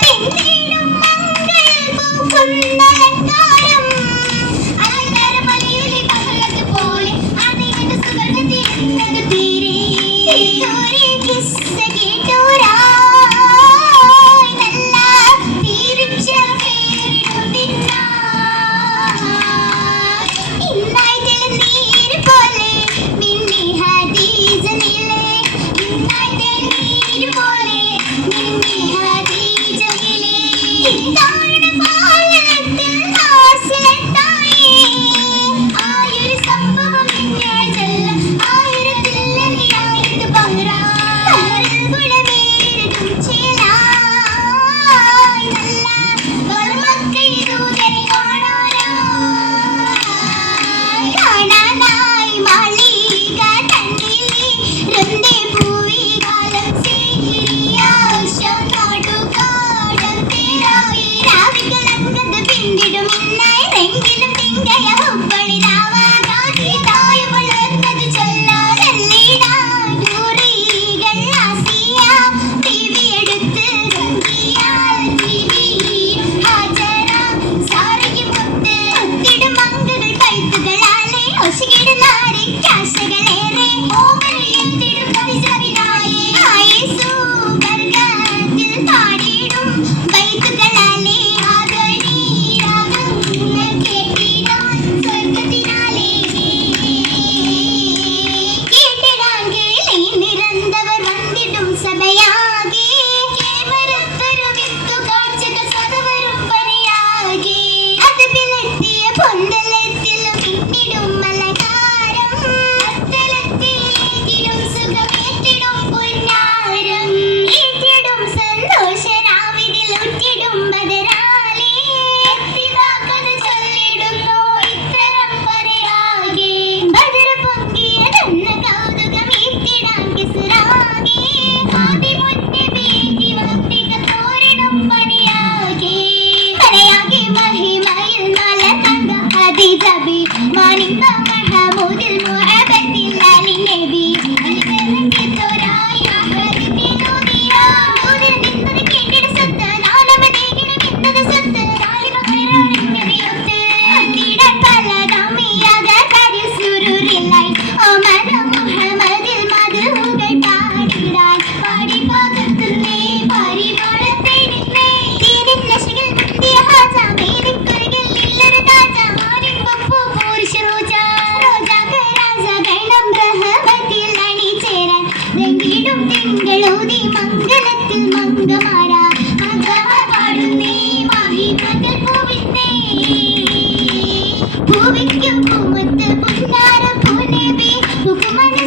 மங்கையில் பூக்கும் நலக்கா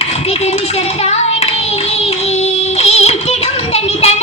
നിമിഷം താവണേ ഏറ്റെടും തന്നെ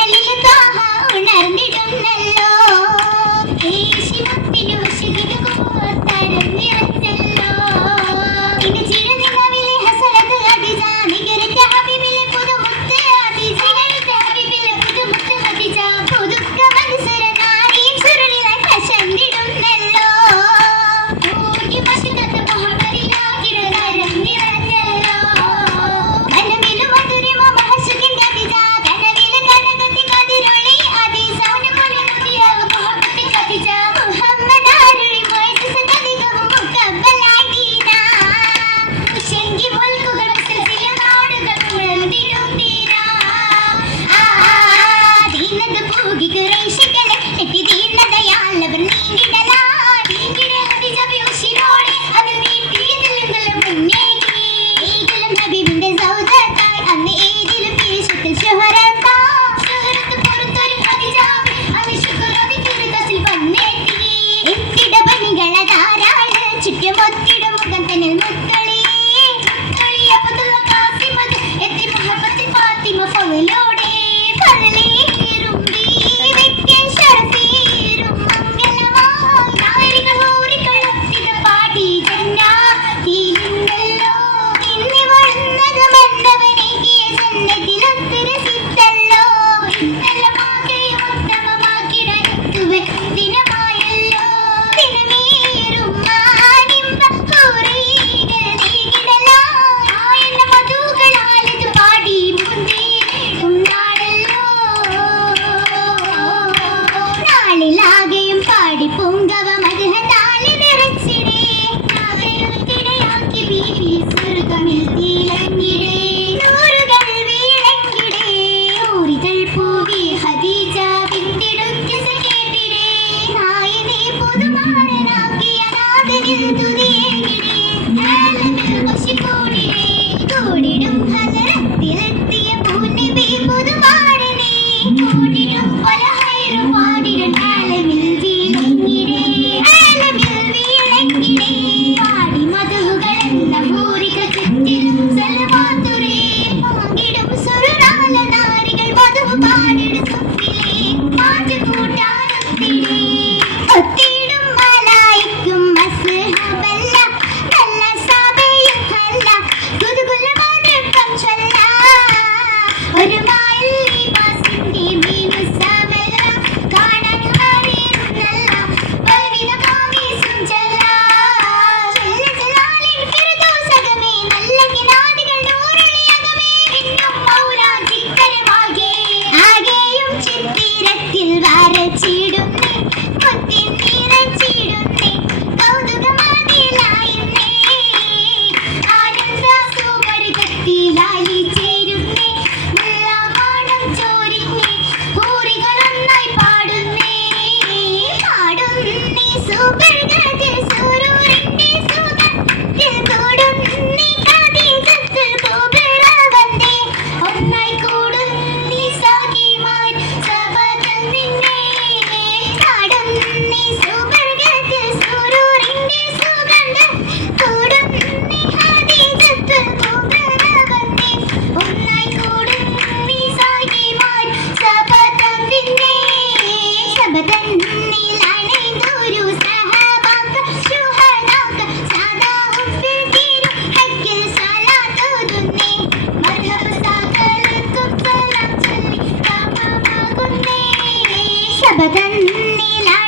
把咱俩。